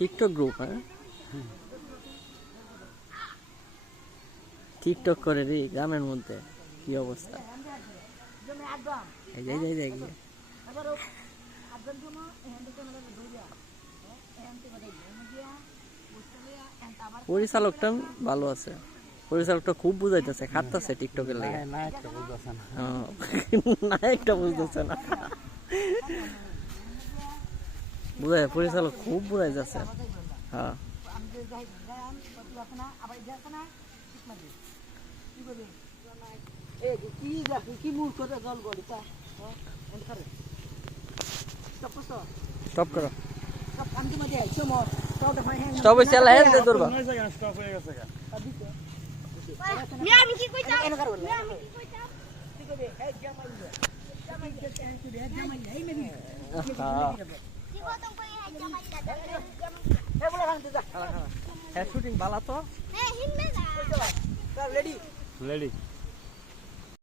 TikTok group, হ্যাঁ TikTok করে রে গ্রামের মধ্যে, কি অবস্থা। এই যাই যাই যাই পরিচালকটা ভালো আছে, পরিচালকটা খুব বুঝাইতেছে, খাটতেছে টিকটকের লাগে। নায়কটা বুঝতেছে না, বুঝায় পরিচালক খুব বুঝাইতেছে। হ্যাঁ স্টপ করো, স্টপ হইছে আলা হেন দে ধরবা। আমি কি কইতা আমি কি কইতা শুটিং বালা তো, হ্যাঁ হিন্নে না রেডি রেডি